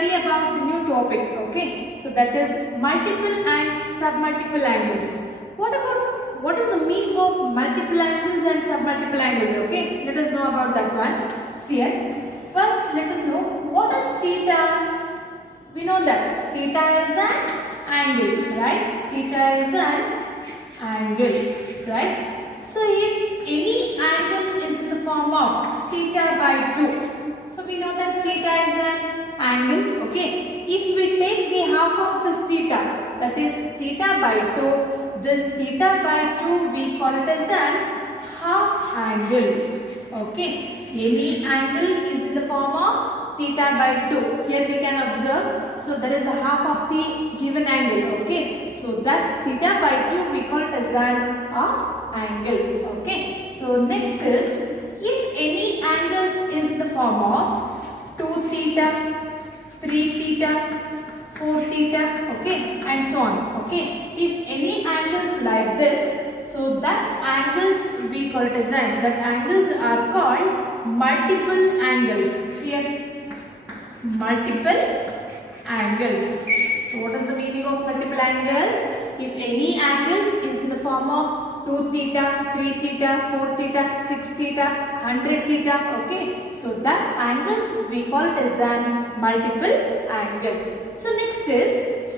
study about the new topic, okay? So that is multiple and submultiple angles. What is the meaning of multiple angles and submultiple angles, okay? Let us know about that one. See here. First, let us know what is theta. We know that theta is an angle, right? Theta is an angle, right? So if any angle is in the form of theta by 2, so we know that theta is an angle, okay? If we take the half of this theta, that is theta by 2, this theta by 2 we call it as an half angle, okay? Any angle is in the form of theta by 2. Here we can observe, so there is a half of the given angle, okay? So that theta by 2 we call it as an half angle, okay? So next is, if any angles is in the form of 2 theta, 3 theta, 4 theta, okay, and so on, okay? If any angles like this, so that angles we call it as an, that angles are called multiple angles. See, multiple angles. So what is the meaning of multiple angles? If any angles is in the form of 2 theta, 3 theta, 4 theta, 6 theta, 100 theta, okay? So that angles we call it as an multiple angles. So next is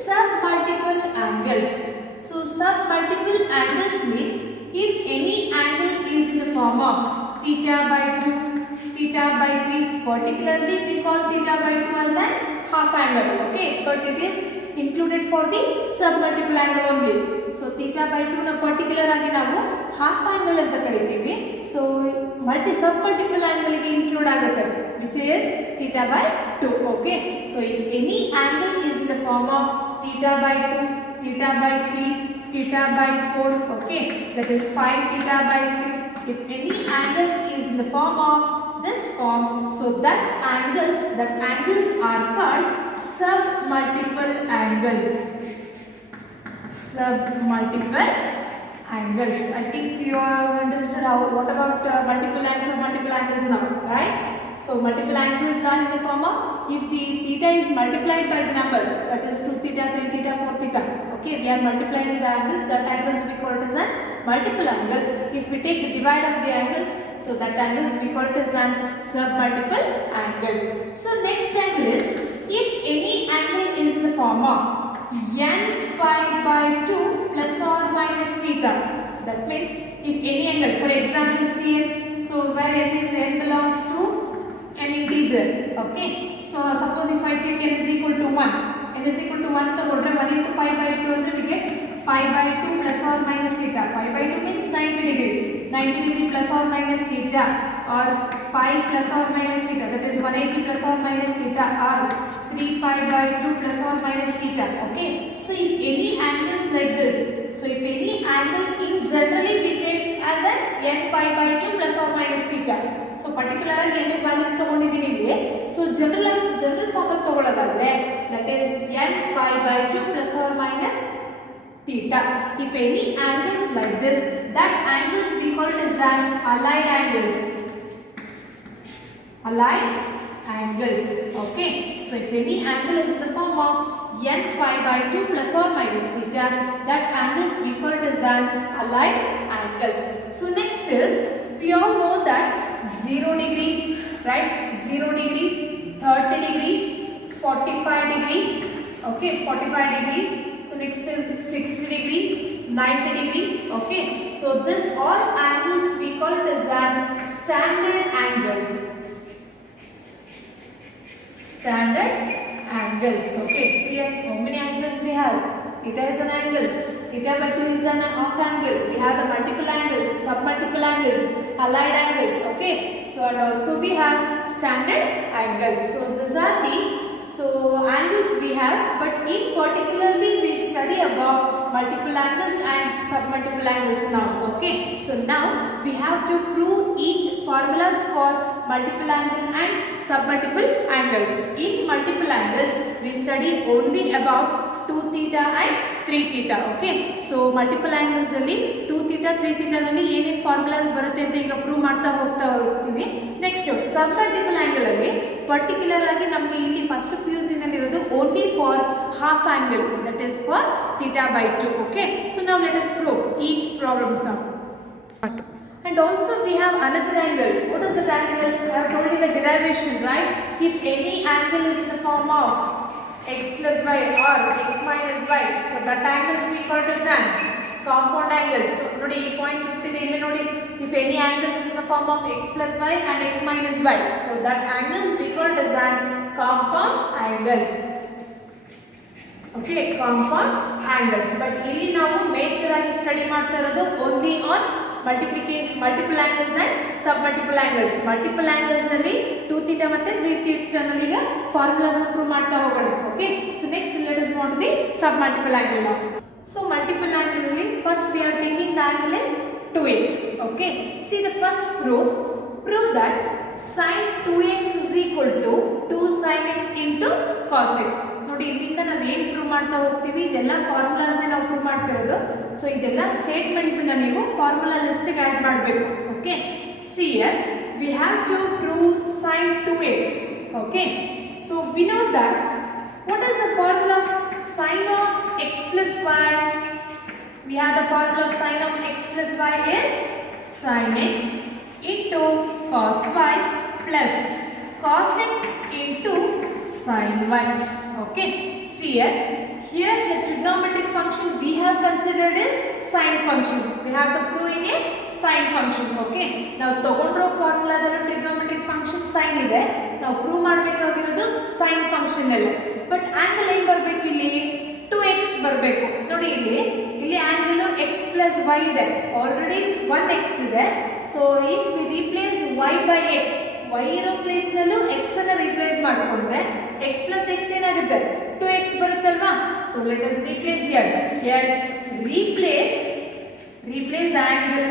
submultiple angles. So submultiple angles means if any angle is in the form of theta by 2, theta by 3, particularly we call theta by 2 as an half angle, okay? But it is included for the submultiple angle only. So theta by 2 na particular agi navu half angle anta kariತೀವಿ. So submultiple angle ಗೆ include ಆಗುತ್ತೆ, which is theta by 2, okay? So if any angle is in the form of theta by 2, theta by 3, theta by 4, okay, that is 5 theta by 6. If any angles is in the form of this form, so that angles are called submultiple angles. Submultiple angles. I think you have understood what about multiple and submultiple angles now, right? So multiple angles are in the form of, if the theta is multiplied by the numbers, that is 2 theta, 3 theta, 4 theta, okay, we are multiplying the angles, that angles we call it as multiple angles. If we take the divide of the angles, so that angles we call it as submultiple angles. So next angle is, if any angle is in the form of n pi by 2 plus or minus theta. That means if any angle, for example, see, so where n belongs to an integer, okay? So suppose if I take n is equal to 1, n is equal to 1 ತಗೊಂಡ್ರೆ 1 into pi by 2 ಅಂದ್ರೆ we get pi by 2 plus or minus theta. Pi by 2 means 90 degree. 90 degree plus or minus theta, or pi plus or minus theta, that is 180 plus or minus theta, or 3 pi by 2 plus or minus theta, okay? So if any angles like this, so if any angle in generally we take as an n pi by 2 plus or minus theta. So particular ಆಗಿ n values ತಗೊಂಡಿದ್ದೀನಿ ಇಲ್ಲಿ. So general form ಅಲ್ಲಿ ತಗೊಳ್ಳೋದಾದ್ರೆ, that is n pi by 2 plus or minus theta. If any angles like this, that angles we call it as an allied angles. Allied angles, okay? So if any angle is in the form of n pi by 2 plus or minus theta, that angles we call it as an allied angles. So next is, we all know that 0 degree, right? 0 degree, 30 degree, 45 degree, okay, 45 degree. So next is 60 degree, 90 degree, okay? So this all angles we call it as an standard angles. Standard angles, okay? See how many angles we have. Theta is an angle, theta by 2 is an half angle. We have the multiple angles, submultiple angles, allied angles, okay? So and also we have standard angles. So these are the angles we have, but in particularly we study about multiple angles and submultiple angles now, okay? So now we have to prove each formulas for multiple angle and submultiple angles. In multiple angles we study only about 2 theta and 3 theta, okay? So multiple angles ಅಲ್ಲಿ 2 theta 3 theta ನಲ್ಲಿ ಏನೇನು formulas ಬರುತ್ತೆ ಅಂತ ಈಗ prove ಮಾಡ್ತಾ ಹೋಗ್ತೀವಿ. Next submultiple angle ಅಲ್ಲಿ particular ಆಗಿ ನಮಗೆ ಇಲ್ಲಿ ಫಸ್ಟ್ ಪಿ ಯು ಸಿನಲ್ಲಿರೋದು only for half angle, that is for θ/2. Okay, so ನಾವು let us prove each problems ನಾವು. And also we have another angle. What is that angle? I have told you the derivation, right? If any angle is in the form of x plus y or x minus y, so that angles we call it as an compound angles. So nodi ee point bittide ille nodi, if any angles is in the form of x plus y and x minus y, so that angles we call it as an compound angles. Okay, compound angles. But ಇಲ್ಲಿ ನಾವು major ಆಗಿ study ಮಾಡ್ತಾ ಇರೋದು only on multiple angles and sub multiple angles. Multiple angles ಅಲ್ಲಿ 2θ ಮತ್ತೆ 3θ ನಲ್ಲಿ ಈಗ formulas ನ ಪ್ರೂವ್ ಮಾಡ್ತಾ ಹೋಗೋಣ. Okay, so next let us move to the sub multiple angle ನಾವು. ಸೊ ಮಲ್ಟಿಪಲ್ ಆಂಗಲ್ ಅಲ್ಲಿ first we are taking the angle is 2x. Okay, see the first prove that sin 2x is equal to 2 sin x into cos x. ನೋಡಿ, ಇಲ್ಲಿಂದ ನಾವು ಏನು prove ಮಾಡ್ತಾ ಹೋಗ್ತೀವಿ, ಇದೆಲ್ಲ ಫಾರ್ಮುಲಾಸ್ನೇ ನಾವು ಪ್ರೂವ್ ಮಾಡ್ತಿರೋದು. ಸೊ ಇದೆಲ್ಲ ಸ್ಟೇಟ್ಮೆಂಟ್ಸನ್ನ ನೀವು ಫಾರ್ಮುಲಾ ಲಿಸ್ಟ್ಗೆ ಆ್ಯಡ್ ಮಾಡಬೇಕು. Okay, see here we have to prove sin 2x. Okay, so we know that what is the formula of sin of x plus y? We have the formula of sin of x plus y is sin x into cos y plus cos x into sin y. Okay, see here the trigonometric function we have considered is sine function. We have to prove in a sine function. Okay, ನಾವು ತಗೊಂಡ್ರೋ ಫಾರ್ಮುಲಾದಲ್ಲಿ trigonometric function sine ಇದೆ, ನಾವು prove ಮಾಡಬೇಕಾಗಿರೋದು sine function ಅಲ್ಲಿ. But angle ಏನು ಬರಬೇಕು, ಇಲ್ಲಿ 2x ಬರಬೇಕು. ನೋಡಿ, ಇಲ್ಲಿ ಆಂಗಲ್ x plus y ಇದೆ, ಆಲ್ರೆಡಿ 1x ಇದೆ. So if we replace y by x, y ಇರೋ ಪ್ಲೇಸ್ ನಲ್ಲೂ x ಅನ್ನು ರೀಪ್ಲೇಸ್ ಮಾಡಿಕೊಂಡ್ರೆ x plus x ಏನಾಗುತ್ತೆ, 2x ಬರುತ್ತಲ್ವಾ. So let us replace here replace the angle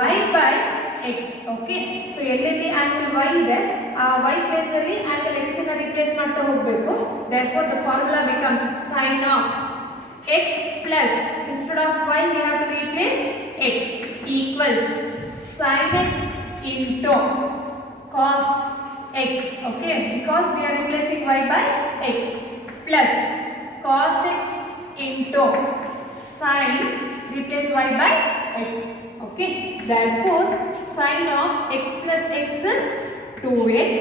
y by x. Okay, so ಎಲ್ಲೆಲ್ಲಿ angle y ಇದೆ ಆ y ಪ್ಲೇಸ್ ಅಲ್ಲಿ ಆಂಗಲ್ x ಅನ್ನು ರೀಪ್ಲೇಸ್ ಮಾಡ್ತಾ ಹೋಗಬೇಕು. therefore the formula becomes sin of x plus, instead of y we have to replace x, equals sin x into cos x. Okay, because we are replacing y by x, plus cos x into sin, replace y by x. Okay, therefore sin of x plus x is 2x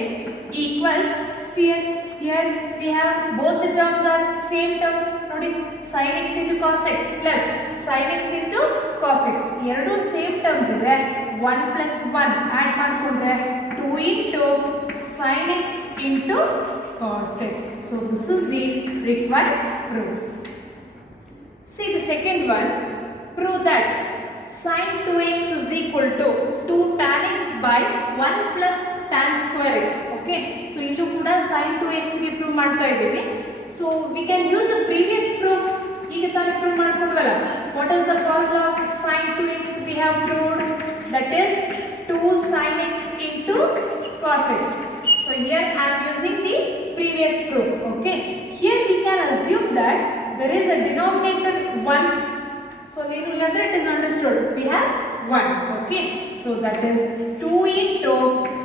equals, here we have both the terms are same terms. ನೋಡಿ, sin x into cos x plus sin x into cos x ಎರಡು same terms ಇದೆ. 1 plus 1 add ಮಾಡಿಕೊಂಡ್ರೆ 2 into sin x into cos x. So this is the required proof. See the second one, prove that sin 2x is equal to 2 tan x by 1 plus tan square x. Okay, so ಇಲ್ಲೂ ಕೂಡ sin 2x ಗೆ prove ಮಾಡ್ತಾ ಇದ್ದೀವಿ. So we can use the previous proof. ಈಗ ತಾನೇ prove ಮಾಡ್ಕೊಂಡ್ವಲ್ಲ. What is the formula of sin 2x we have proved? That is 2 sin x into cos x. So here I am using the previous proof. Okay, here we can assume that there is a denominator 1. So it is understood. We have 1. Okay, so that is 2 into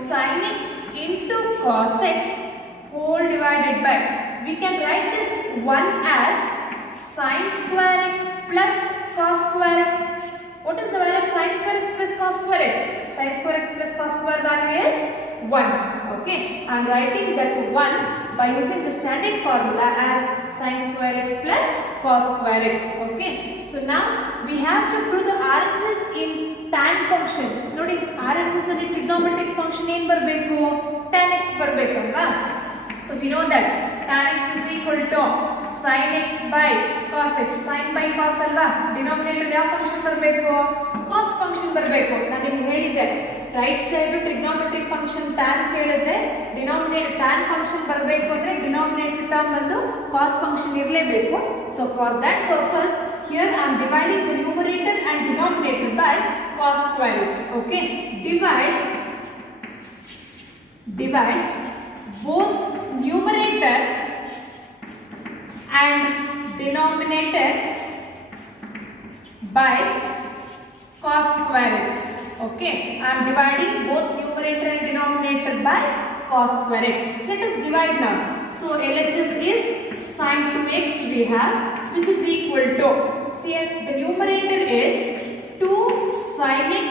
sin x into cos x whole divided by, we can write this 1 as sin square x plus cos square x. What is the value of sin square x plus cos square x? Sin square x plus cos square value is 1. Okay, I am writing that 1 by using the standard formula as sin square x plus cos square x. Okay, so now we have to prove the RHS in tan function. ನೋಡಿ, RHS ಅಲ್ಲಿ trigonometric function ಏನು ಬರಬೇಕು, tan x ಬರಬೇಕಲ್ವಾ. So we know that tan x is equal to sin x by cos x. sin by cos ಅಲ್ವಾ, denominator ಯಾವ function ಬರಬೇಕು, cos function ಬರಬೇಕು. ನಾನು ನಿಮಗೆ ಹೇಳಿದ್ದೆ, right side trigonometric function tan ಕೇಳಿದ್ರೆ ಡಿನಾಮಿನೇಟರ್ tan ಫಂಕ್ಷನ್ ಬರಬೇಕು ಅಂದ್ರೆ ಡಿನಾಮಿನೇಟರ್ ಟರ್ಮ್ ಬಂದು cos ಫಂಕ್ಷನ್ ಇರಲೇಬೇಕು. So for that purpose here I am dividing the numerator and denominator by cos square x. Okay, divide both numerator and denominator by cos square x. Okay, I am dividing both numerator and denominator by cos square x. Let us divide now. So LHS is sin 2x we have, which is equal to, see the numerator is 2 sin x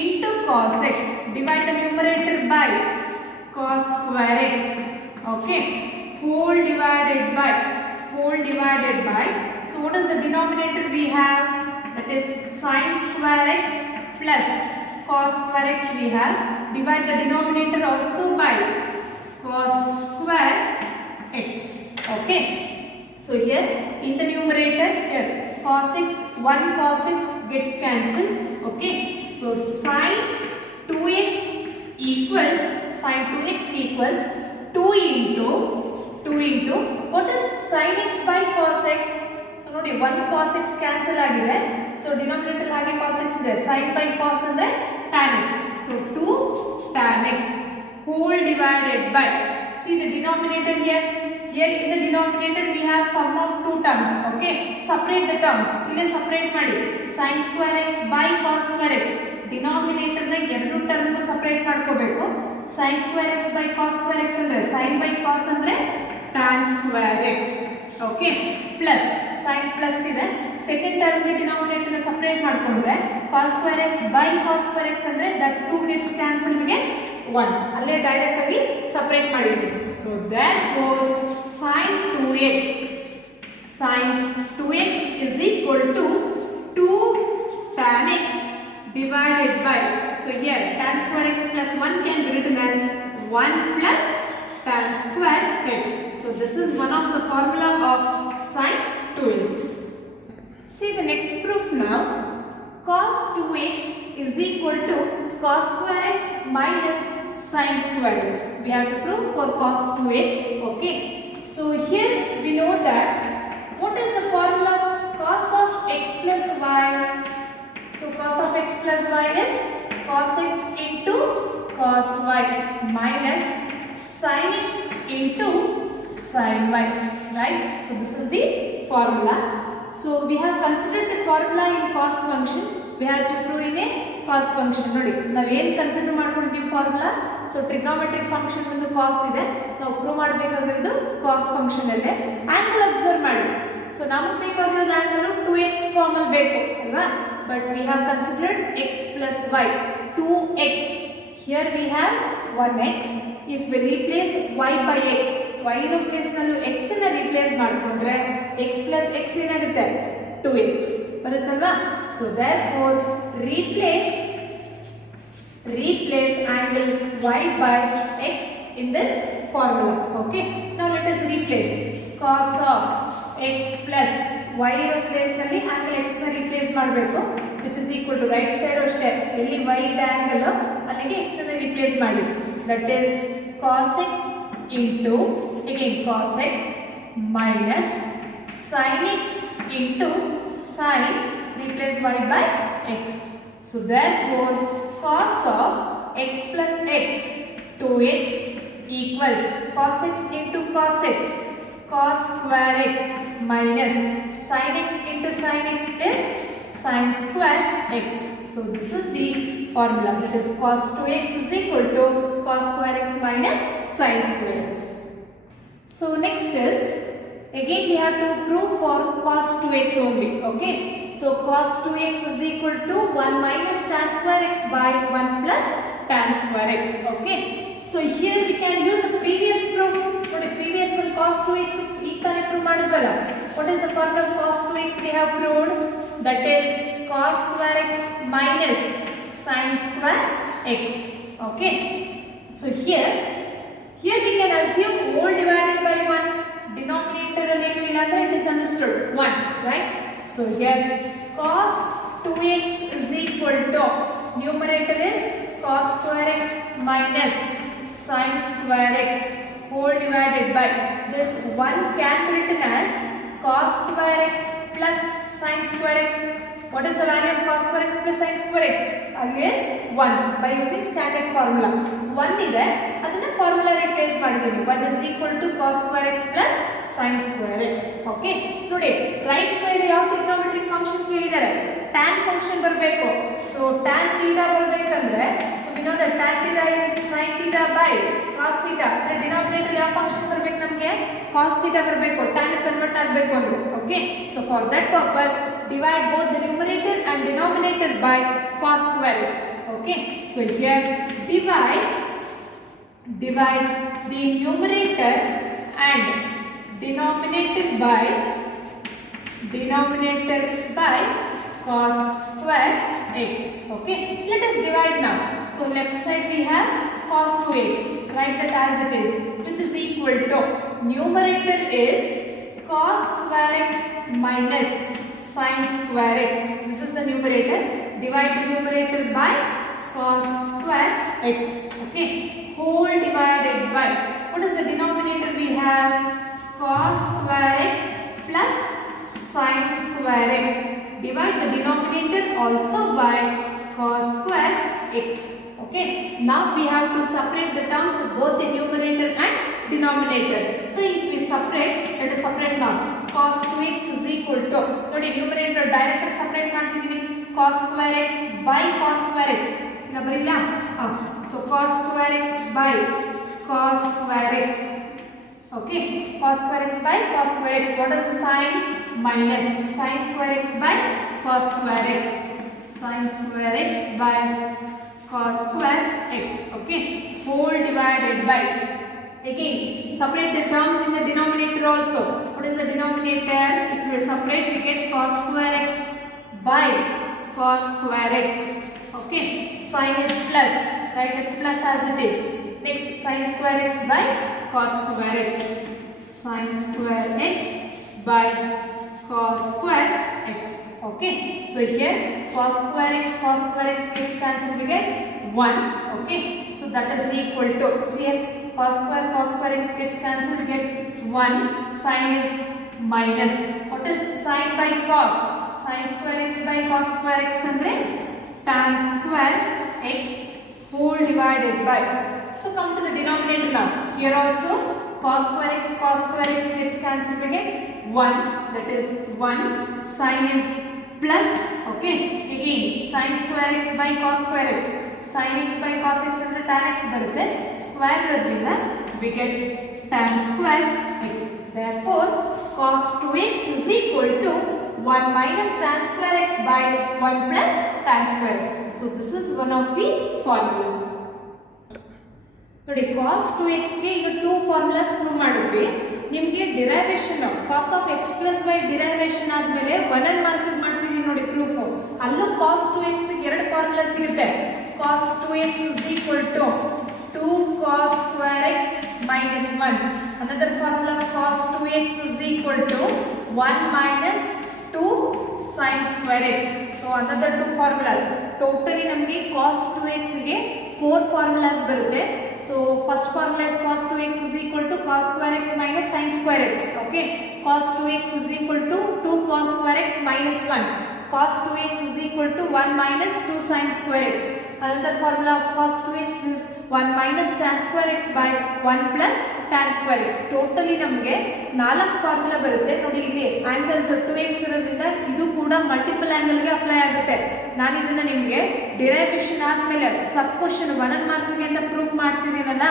into cos x. Divide the numerator by cos square x. Okay, whole divided by. So what is the denominator we have? That is sin square x plus cos square x we have. Divide the denominator also by cos square x. Okay, so here in the numerator, here cos x, 1 cos x gets cancelled. Okay, so sin 2x equals 2 into what is sin x by cos x? So ನೋಡಿ 1 cos x cancel ಆಗಿದೆ. So denominator ಹಾಗೆ cos x ಇದೆ. sin by cos ಅಂದ್ರೆ tan x. So 2 tan x whole divided by, see the denominator here. Here in the denominator we have sum of two terms. Okay, separate the terms. ಇಲ್ಲಿ separate ಮಾಡಿ sin square x by cos square x. denominator ನ ಎರಡು term separate ಮಾಡ್ಕೋಬೇಕು. sin square x by cos square x ಅಂದ್ರೆ sin by cos ಅಂದ್ರೆ tan square x. Okay, plus sin plus ಇದೆ. Second term ಗೆ denominator ನ separate ಮಾಡ್ಕೊಂಡ್ರೆ cos square x by cos square x ಅಂದ್ರೆ that 2 gets cancel ಗೆ 1. ಅಲ್ಲೇ direct ಆಗಿ ಸೆಪರೇಟ್ ಮಾಡಿದ್ವಿ. So therefore sin 2x is equal to 2 tan x divided by, so here tan square x plus 1 can be written as 1 plus tan square x. So this is one of the formula of sin 2x. See the next proof now. Cos 2x is equal to cos square x minus sin square x. We have to prove for cos 2x. Okay, so here we know that what is the formula of cos of x plus y? So cos of x plus y is cos x into cos y minus sin x into sin y, right? So this is the formula. So we have considered the formula in cos function. We have to prove in a cos function. ನೋಡಿ ನಾವು ಏನು consider ಮಾಡ್ಕೊಂಡಿದ್ದೀವಿ formula. So trigonometric function ಒಂದು cos ಇದೆ. ನಾವು prove ಮಾಡಬೇಕಾಗಿರೋದು cos function ಅಲ್ಲೇ. Angle observe ಮಾಡಿ. ಸೊ ನಮಗೆ ಬೇಕಾಗಿರೋದು ಆಂಗಲ್ 2x ಫಾರ್ಮ್ ಅಲ್ಲಿ ಬೇಕು ಅಲ್ವಾ? But we have considered x plus y, 2x. Here we have 1x. If we replace y by x, y ಇರೋ ಪ್ಲೇಸ್ ನಲ್ಲಿ x ನ ರಿಪ್ಲೇಸ್ ಮಾಡ್ಕೊಂಡ್ರೆ x plus x ಏನಾಗುತ್ತೆ? 2x ಬರುತ್ತಲ್ವಾ? So therefore replace angle y by x in this formula. Okay, now let us replace cos of x plus y ಇರೋ place ನಲ್ಲಿ angle x ನ replace ಮಾಡಬೇಕು, which is equal to right side ಅಷ್ಟೇ, ಎಲ್ಲಿ y ಇದೆ angle ಅಲ್ಲಿಗೆ x ನ replace ಮಾಡಿ. That is cos x into again cos x minus sin x into sin, replace y by x. So therefore cos of x plus x, 2x equals cos x into cos x, cos square x minus sin x into sin x is sin square x. So this is the formula, that is cos 2x is equal to cos square x minus sin square x. So next is, again we have to prove for cos 2x only. Okay, so cos 2x is equal to 1 minus tan square x by 1 plus tan square x. Okay, so here we can use the previous proof. For the previous one cos 2x equal to madibala. What is the formula of cos 2x we have proved? That is cos square x minus sin square x. Okay, so here we can assume whole divided by 1. Denominator alenu illa andre it is understood 1, right? So here cos 2x is equal to, numerator is cos square x minus sin square x whole divided by, this 1 can be written as cos square x plus sin square x What is the value of cos square x plus sin square x? Value is 1 by using standard formula. 1 ಇದೆ ಅದನ್ನ formula replace ಮಾಡಿದ್ದೀನಿ. 1 is equal to cos square x plus sin square x. Okay ನೋಡಿ right side ಯಾವ trigonometric function ಕೇಳಿದ್ದಾರೆ? tan function ಬರಬೇಕು. So tan theta ಬರಬೇಕಂದ್ರೆ so we know that tan theta is sin theta by cos theta. ಅಂದ್ರೆ denominator ಯಾವ function ಬರಬೇಕು ನಮಗೆ? cos theta ಬರಬೇಕು. tan ಕನ್ವರ್ಟ್ ಆಗಬೇಕು ಅಂದ್ರೆ. Okay so for that purpose divide both the numerator and denominator by cos square x. Okay, so here divide the numerator and denominator by cos square x. Okay, let us divide now. So left side we have cos 2x, write that as it is, which is equal to numerator is cos square x minus sin square x. This is the numerator. Divide the numerator by cos square x. Okay, whole divided by, what is the denominator we have? Cos square x plus sin square x. Divide the denominator also by cos square x. Okay, now we have to separate the terms of both the numerator and denominator. So if we separate, let us separate now. Cos 2x is equal to, ನೋಡಿ numerator direct separate ಮಾಡ್ತಿದ್ದೀನಿ, cos square x by cos square x. ಇಲ್ಲ ಬರಿಲ್ಲ? So cos square x by cos square x. Okay, cos square x by cos square x. What is the sign? Minus. Sin square x by cos square x. Sin square x by cos square x. Okay, whole divided by, again separate the terms in the denominator also. What is the denominator? If we separate, we get cos square x by cos square x. Okay, sin is plus, write the plus as it is. Next, sin square x by cos square x. Sin square x by cos square x. Okay, so here cos square x gets cancelled, we get 1. Okay, so that is equal to, see cos square x gets cancelled, we get 1. Sin is minus. What is sin by cos? Sin square x by cos square x andre tan square x whole divided by. So come to the denominator now. Here also cos square x gets cancelled, we get 1. That is 1. Sin is plus. Okay, again sin square x by cos square x. Sin x by cos x ಅಂದ್ರೆ tan x ಬರುತ್ತೆ. Square ಇರೋದ್ರಿಂದ we get tan square x. Therefore cos 2x is equal to 1 minus tan square x by 1 plus tan square x. So this is one of the formula. ನೋಡಿ cos 2x ಗೆ ಈಗ 2 formulas prove ಮಾಡಿದ್ವಿ. ನಿಮಗೆ derivation cos of x plus y derivation ಆದ್ಮೇಲೆ 1 ಅನ್ನು mark ಮಾಡ್ಸಿದೀನಿ ನೋಡಿ proof. ಅಲ್ಲೂ cos 2x ಗೆ ಎರಡು ಫಾರ್ಮುಲಾ ಸಿಗುತ್ತೆ. cos 2x is equal to 2 cos square x minus 1. Another formula of cos 2x is equal to 1 minus 2 sin square x. So another 2 formulas. Totally ನಮಗೆ cos 2x ಗೆ 4 formulas ಬರುತ್ತೆ. So first formula is cos 2x is equal to cos square x minus sin square x. Okay, cos 2x is equal to 2 cos square x minus 1. Cos 2x is equal to 1 minus 2 sin square x. Another formula of cos 2x is 1 minus tan square x by 1 plus tan square x. Totally ನಮಗೆ 4 formula ಬರುತ್ತೆ. ನೋಡಿ ಇಲ್ಲಿ angles 2x ಇರೋದ್ರಿಂದ ಇದು ಕೂಡ multiple angle ಗೆ apply ಆಗುತ್ತೆ. ನಾನು ಇದನ್ನ ನಿಮಗೆ ಡಿರೈವೇಶನ್ ಆದ್ಮೇಲೆ ಸಬ್ ಕ್ವೆಶ್ಚನ್ 1 ಮಾರ್ಕಿಂಗ್ ಅಂತ ಪ್ರೂಫ್ ಮಾಡಿಸಿದೀನಲ್ಲ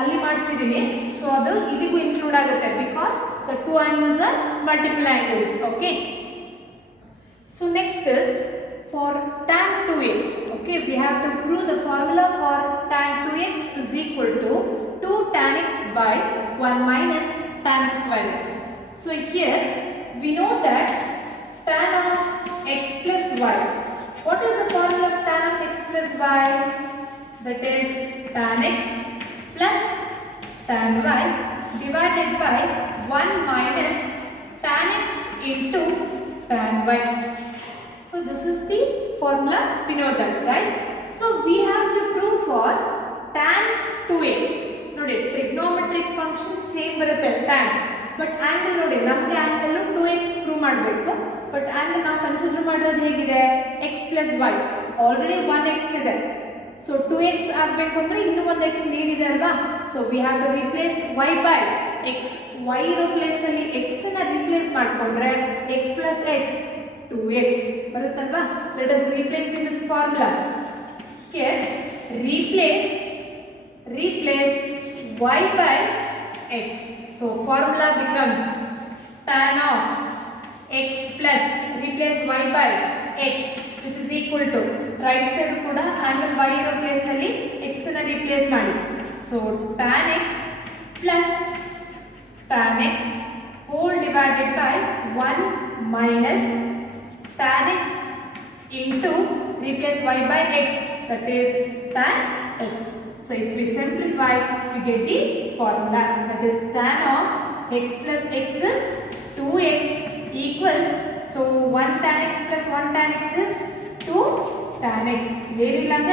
ಅಲ್ಲಿ ಮಾಡಿಸಿದೀನಿ. ಸೊ ಅದು ಇದಕ್ಕೂ ಇನ್ಕ್ಲೂಡ್ ಆಗುತ್ತೆ because the 2 angles are multiple angles. Okay, so next is for tan 2x. Okay, we have to prove the formula for tan 2x is equal to 2 tan x by 1 minus tan square x. So here we know that tan of x plus y. What is the formula of tan of x plus y? That is tan x plus tan y divided by 1 minus tan x into tan y. So this is the formula, we know that, right? So we have to prove for tan 2x. ನೋಡಿ trigonometric function same ಬರುತ್ತೆ tan, but angle ನೋಡಿ ನಮಗೆ angle 2x prove ಮಾಡಬೇಕು. But angle ನಾವು consider ಮಾಡಿರೋದು ಹೇಗಿದೆ X plus Y already 1x ಇದೆ so 2x ಆಗಬೇಕು ಅಂದರೆ ಇನ್ನೂ ಒಂದು x ಏನಿದೆ ಅಲ್ವಾ so we have to replace y by x y ಇರೋ ಪ್ಲೇಸ್ನಲ್ಲಿ ಎಕ್ಸನ್ನು ರಿಪ್ಲೇಸ್ ಮಾಡಿಕೊಂಡ್ರೆ ಎಕ್ಸ್ ಪ್ಲಸ್ ಎಕ್ಸ್ 2x ಬರುತ್ತಲ್ವಾ let us replace in this formula here replace y by x so formula becomes tan of x plus replace y by x which is equal to right side kuda angle y ಇರೋ place ನಲ್ಲಿ x ಅನ್ನು replace ಮಾಡಿ so tan x plus tan x whole divided by 1 minus tan x into replace y by x that is tan x. So if we simplify we get the formula that is tan of x plus x is 2x equals so 1 tan x plus 1 tan x is 2 tan x. Very long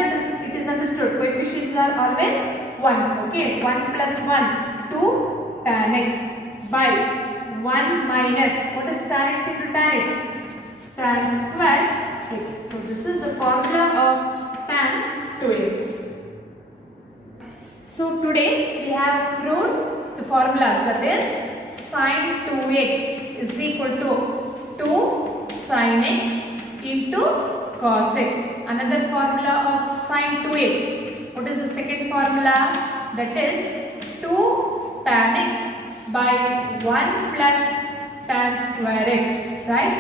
it is understood coefficients are always 1 okay 1 plus 1 2 tan x by 1 minus what is tan x into tan x tan square x. So this is the formula of tan 2x. So today we have proved the formulas that is sin 2x is equal to 2 sin x into cos x. Another formula of sin 2x. What is the second formula? That is 2 tan x by 1 plus tan square x. Right?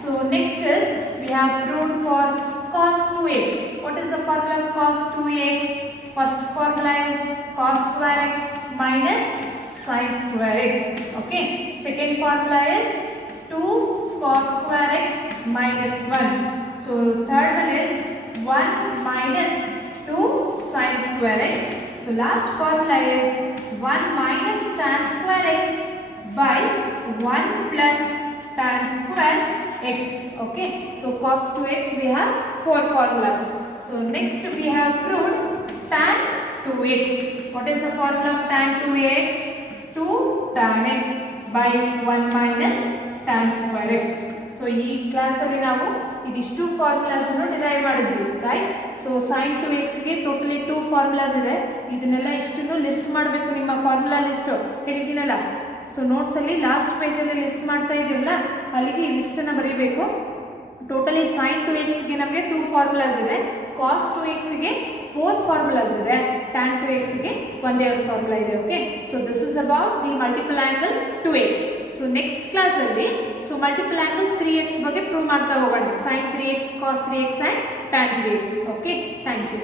So next is we have proved for cos 2x. What is the formula of cos 2x? First formula is cos square x minus sin square x. Okay. Second formula is 2 cos square x minus 1. So third one is 1 minus 2 sin square x. So last formula is 1 minus tan square x by 1 plus tan square x. Okay. So cos 2x we have 4 formulas. So next we have proved tan 2x. What is the formula of tan 2x? 2 tan x by 1 minus tan square x. So ಈ ಕ್ಲಾಸಲ್ಲಿ ನಾವು ಇದಿಷ್ಟು formulas ಅನ್ನು derive ಮಾಡಿದ್ವಿ right so sin 2x ಗೆ totally 2 formulas ಇದೆ ಇದನ್ನೆಲ್ಲ ಇಷ್ಟನ್ನು ಲಿಸ್ಟ್ ಮಾಡಬೇಕು ನಿಮ್ಮ ಫಾರ್ಮುಲಾ ಲಿಸ್ಟ್ ಹೇಳಿದ್ದೀನಲ್ಲ ಸೊ ನೋಟ್ಸಲ್ಲಿ ಲಾಸ್ಟ್ ಪೇಜಲ್ಲಿ ಲಿಸ್ಟ್ ಮಾಡ್ತಾ ಇದ್ದೀವಲ್ಲ ಅಲ್ಲಿಗೆ ಈ ಲಿಸ್ಟನ್ನು ಬರೀಬೇಕು ಟೋಟಲಿ sin 2x ಗೆ ನಮಗೆ 2 ಫಾರ್ಮುಲಾಸ್ ಇದೆ cos 2x ಗೆ 4 ಫಾರ್ಮುಲಾಸ್ ಇದೆ tan 2x ಗೆ ಒಂದೇ ಒಂದು ಫಾರ್ಮುಲಾ ಇದೆ okay so this is about the multiple angle 2x so next ಕ್ಲಾಸಲ್ಲಿ ಸೊ ಮಲ್ಟಿಪಲ್ ಆಂಗಲ್ 3x ಬಗ್ಗೆ ಪ್ರೂವ್ ಮಾಡ್ತಾ ಹೋಗೋಣ sin 3x cos 3x and tan 3x okay thank you